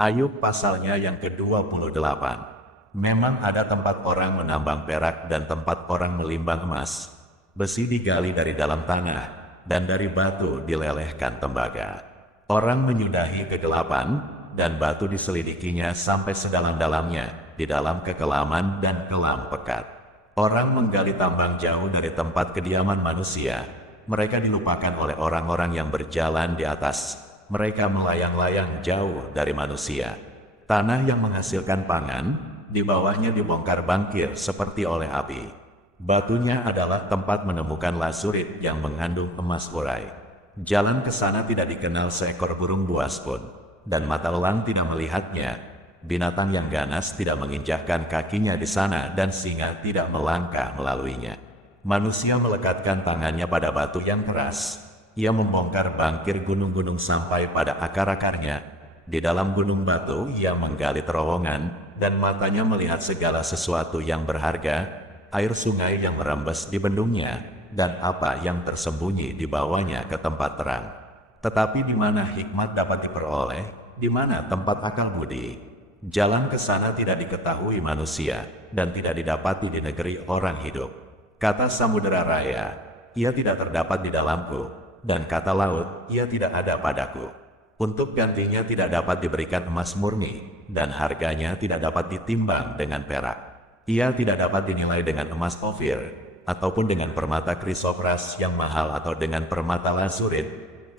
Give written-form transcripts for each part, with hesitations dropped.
Ayub pasalnya yang ke-28. Memang ada tempat orang menambang perak dan tempat orang melimbang emas. Besi digali dari dalam tanah, dan dari batu dilelehkan tembaga. Orang menyudahi kegelapan, dan batu diselidikinya sampai sedalam-dalamnya, di dalam kekelaman dan kelam pekat. Orang menggali tambang jauh dari tempat kediaman manusia. Mereka dilupakan oleh orang-orang yang berjalan di atas. Mereka melayang-layang jauh dari manusia. Tanah yang menghasilkan pangan, di bawahnya dibongkar bangkir seperti oleh api. Batunya adalah tempat menemukan lazurit yang mengandung emas urai. Jalan ke sana tidak dikenal seekor burung buas pun, dan mata elang tidak melihatnya. Binatang yang ganas tidak menginjakkan kakinya di sana, dan singa tidak melangkah melaluinya. Manusia melekatkan tangannya pada batu yang keras. Ia membongkar bangkir gunung-gunung sampai pada akar-akarnya. Di dalam gunung batu ia menggali terowongan, dan matanya melihat segala sesuatu yang berharga, air sungai yang merembes di bendungnya, dan apa yang tersembunyi di bawahnya ke tempat terang. Tetapi di mana hikmat dapat diperoleh, di mana tempat akal budi? Jalan ke sana tidak diketahui manusia, dan tidak didapati di negeri orang hidup. Kata samudera raya, ia tidak terdapat di dalamku. Dan kata laut, ia tidak ada padaku. Untuk gantinya tidak dapat diberikan emas murni, dan harganya tidak dapat ditimbang dengan perak. Ia tidak dapat dinilai dengan emas Ofir, ataupun dengan permata krisopras yang mahal atau dengan permata lazurit,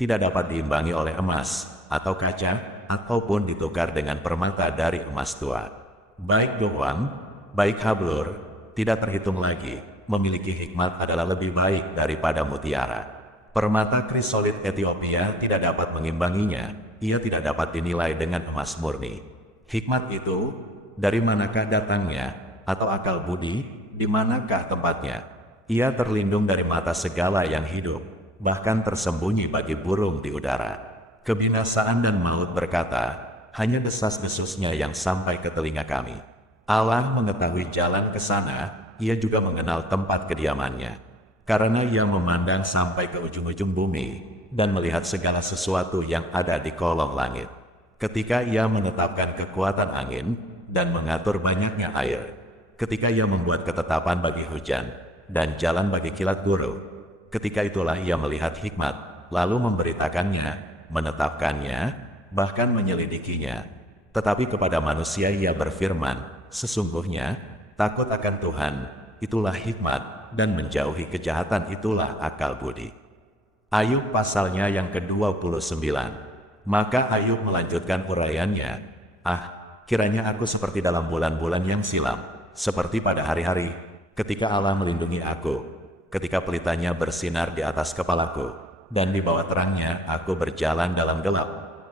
tidak dapat diimbangi oleh emas, atau kaca, ataupun ditukar dengan permata dari emas tua. Baik doang, baik hablur, tidak terhitung lagi, memiliki hikmat adalah lebih baik daripada mutiara. Permata krisolit Ethiopia tidak dapat mengimbanginya, ia tidak dapat dinilai dengan emas murni. Hikmat itu, dari manakah datangnya, atau akal budi, di manakah tempatnya? Ia terlindung dari mata segala yang hidup, bahkan tersembunyi bagi burung di udara. Kebinasaan dan maut berkata, hanya desas-desusnya yang sampai ke telinga kami. Allah mengetahui jalan ke sana, ia juga mengenal tempat kediamannya. Karena ia memandang sampai ke ujung-ujung bumi, dan melihat segala sesuatu yang ada di kolong langit. Ketika ia menetapkan kekuatan angin, dan mengatur banyaknya air. Ketika ia membuat ketetapan bagi hujan, dan jalan bagi kilat guru. Ketika itulah ia melihat hikmat, lalu memberitakannya, menetapkannya, bahkan menyelidikinya. Tetapi kepada manusia ia berfirman, sesungguhnya, takut akan Tuhan, itulah hikmat, dan menjauhi kejahatan itulah akal budi. Ayub pasalnya yang ke-29. Maka Ayub melanjutkan uraiannya, kiranya aku seperti dalam bulan-bulan yang silam, seperti pada hari-hari, ketika Allah melindungi aku, ketika pelitanya bersinar di atas kepalaku, dan di bawah terangnya aku berjalan dalam gelap,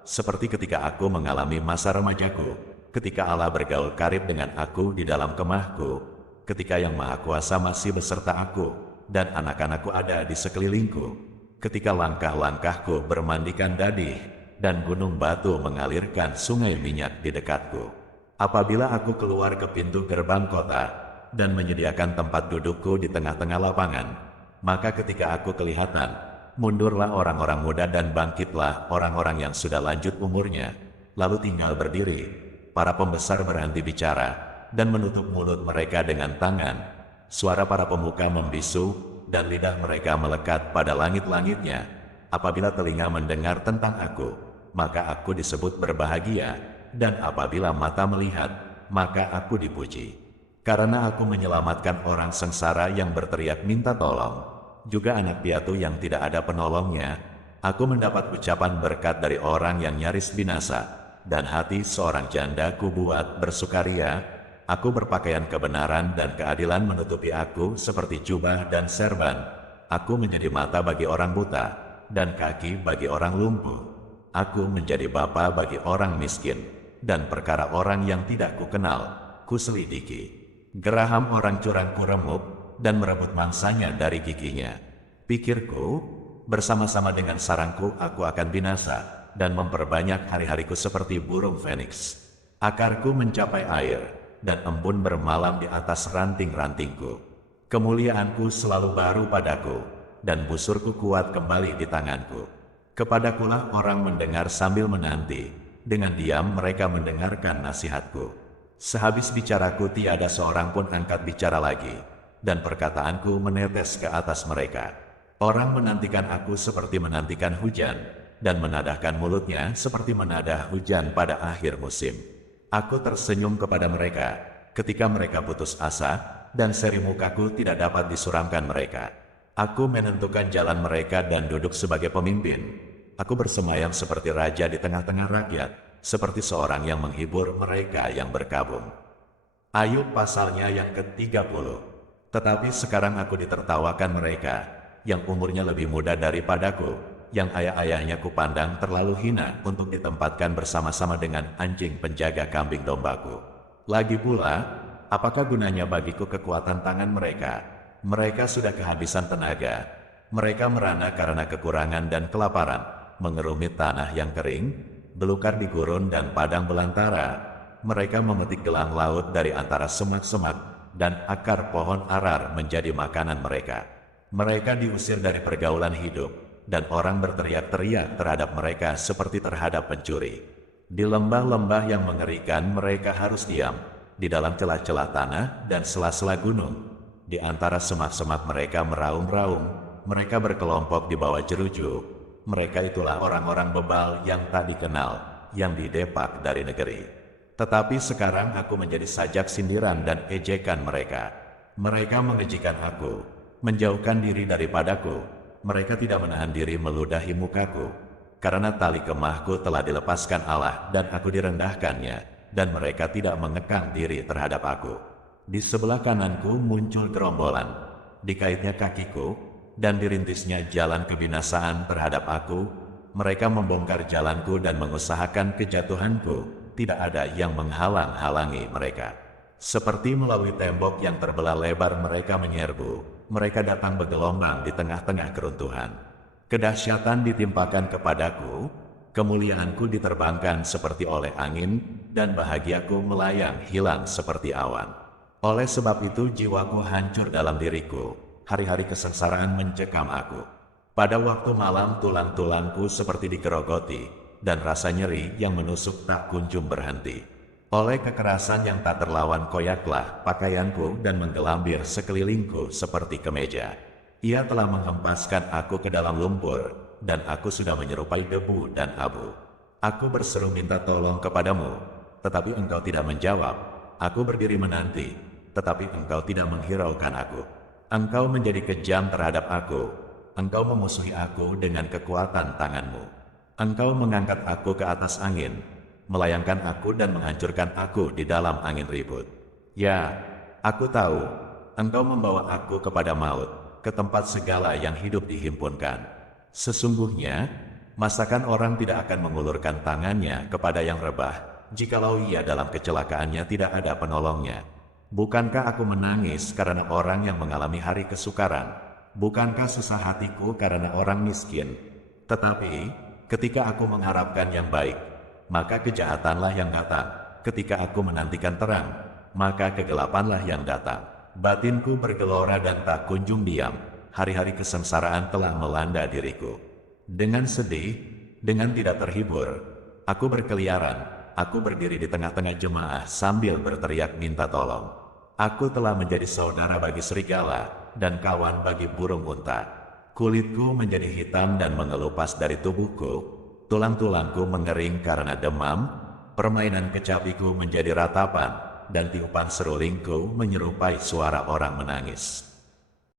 seperti ketika aku mengalami masa remajaku, ketika Allah bergaul karib dengan aku di dalam kemahku, ketika Yang Maha Kuasa masih beserta aku, dan anak-anakku ada di sekelilingku, ketika langkah-langkahku bermandikan dadih, dan gunung batu mengalirkan sungai minyak di dekatku. Apabila aku keluar ke pintu gerbang kota, dan menyediakan tempat dudukku di tengah-tengah lapangan, maka ketika aku kelihatan, mundurlah orang-orang muda dan bangkitlah orang-orang yang sudah lanjut umurnya, lalu tinggal berdiri, para pembesar berhenti bicara, dan menutup mulut mereka dengan tangan. Suara para pemuka membisu, dan lidah mereka melekat pada langit-langitnya. Apabila telinga mendengar tentang aku, maka aku disebut berbahagia, dan apabila mata melihat, maka aku dipuji. Karena aku menyelamatkan orang sengsara yang berteriak minta tolong, juga anak piatu yang tidak ada penolongnya. Aku mendapat ucapan berkat dari orang yang nyaris binasa, dan hati seorang janda kubuat bersukaria. Aku berpakaian kebenaran dan keadilan menutupi aku seperti jubah dan serban. Aku menjadi mata bagi orang buta, dan kaki bagi orang lumpuh. Aku menjadi bapa bagi orang miskin, dan perkara orang yang tidak kukenal, kuselidiki. Geraham orang curang kuremuk, dan merebut mangsanya dari giginya. Pikirku, bersama-sama dengan sarangku aku akan binasa, dan memperbanyak hari-hariku seperti burung feniks. Akarku mencapai air, dan embun bermalam di atas ranting-rantingku. Kemuliaanku selalu baru padaku, dan busurku kuat kembali di tanganku. Kepadakulah orang mendengar sambil menanti, Dengan diam mereka mendengarkan nasihatku. Sehabis bicaraku tiada seorang pun angkat bicara lagi, dan perkataanku menetes ke atas mereka. Orang menantikan aku seperti menantikan hujan, dan menadahkan mulutnya seperti menadah hujan pada akhir musim. Aku tersenyum kepada mereka, ketika mereka putus asa, dan seri mukaku tidak dapat disuramkan mereka. Aku menentukan jalan mereka dan duduk sebagai pemimpin. Aku bersemayam seperti raja di tengah-tengah rakyat, seperti seorang yang menghibur mereka yang berkabung. Ayub pasalnya yang ke-30. Tetapi sekarang aku ditertawakan mereka, yang umurnya lebih muda daripadaku, yang ayah-ayahnya kupandang terlalu hina untuk ditempatkan bersama-sama dengan anjing penjaga kambing dombaku. Lagi pula, apakah gunanya bagiku kekuatan tangan mereka? Mereka sudah kehabisan tenaga. Mereka merana karena kekurangan dan kelaparan, mengerumit tanah yang kering, belukar di gurun dan padang belantara. Mereka memetik gelang laut dari antara semak-semak, dan akar pohon arar menjadi makanan mereka. Mereka diusir dari pergaulan hidup, dan orang berteriak-teriak terhadap mereka seperti terhadap pencuri. Di lembah-lembah yang mengerikan mereka harus diam, di dalam celah-celah tanah dan sela-sela gunung. Di antara semak-semak mereka meraung-raung, mereka berkelompok di bawah jeruju. Mereka itulah orang-orang bebal yang tak dikenal, yang didepak dari negeri. Tetapi sekarang aku menjadi sajak sindiran dan ejekan mereka. Mereka mengejikan aku, menjauhkan diri daripadaku. Mereka tidak menahan diri meludahi mukaku. Karena tali kemahku telah dilepaskan Allah dan aku direndahkannya, dan mereka tidak mengekang diri terhadap aku. Di sebelah kananku muncul gerombolan, dikaitnya kakiku, dan dirintisnya jalan kebinasaan terhadap aku. Mereka membongkar jalanku dan mengusahakan kejatuhanku. Tidak ada yang menghalang-halangi mereka. Seperti melalui tembok yang terbelah lebar mereka menyerbu. Mereka datang bergelombang di tengah-tengah keruntuhan. Kedahsyatan ditimpakan kepadaku, kemuliaanku diterbangkan seperti oleh angin, dan bahagiaku melayang hilang seperti awan. Oleh sebab itu jiwaku hancur dalam diriku. Hari-hari kesengsaraan mencekam aku. Pada waktu malam tulang-tulangku seperti digerogoti, dan rasa nyeri yang menusuk tak kunjung berhenti. Oleh kekerasan yang tak terlawan koyaklah pakaianku dan menggelambir sekelilingku seperti kemeja. Ia telah menghempaskan aku ke dalam lumpur, dan aku sudah menyerupai debu dan abu. Aku berseru minta tolong kepadamu, tetapi engkau tidak menjawab. Aku berdiri menanti, tetapi engkau tidak menghiraukan aku. Engkau menjadi kejam terhadap aku. Engkau memusuhi aku dengan kekuatan tanganmu. Engkau mengangkat aku ke atas angin, melayangkan aku dan menghancurkan aku di dalam angin ribut. Ya, aku tahu, engkau membawa aku kepada maut, ke tempat segala yang hidup dihimpunkan. Sesungguhnya, masakan orang tidak akan mengulurkan tangannya kepada yang rebah, jikalau ia dalam kecelakaannya tidak ada penolongnya. Bukankah aku menangis karena orang yang mengalami hari kesukaran? Bukankah susah hatiku karena orang miskin? Tetapi, ketika aku mengharapkan yang baik, maka kejahatanlah yang datang. Ketika aku menantikan terang, maka kegelapanlah yang datang. Batinku bergelora dan tak kunjung diam. Hari-hari kesengsaraan telah melanda diriku. Dengan sedih, dengan tidak terhibur, aku berkeliaran. Aku berdiri di tengah-tengah jemaah sambil berteriak minta tolong. Aku telah menjadi saudara bagi serigala dan kawan bagi burung unta. Kulitku menjadi hitam dan mengelupas dari tubuhku. Tulang-tulangku mengering karena demam. Permainan kecapiku menjadi ratapan, dan tiupan serulingku menyerupai suara orang menangis.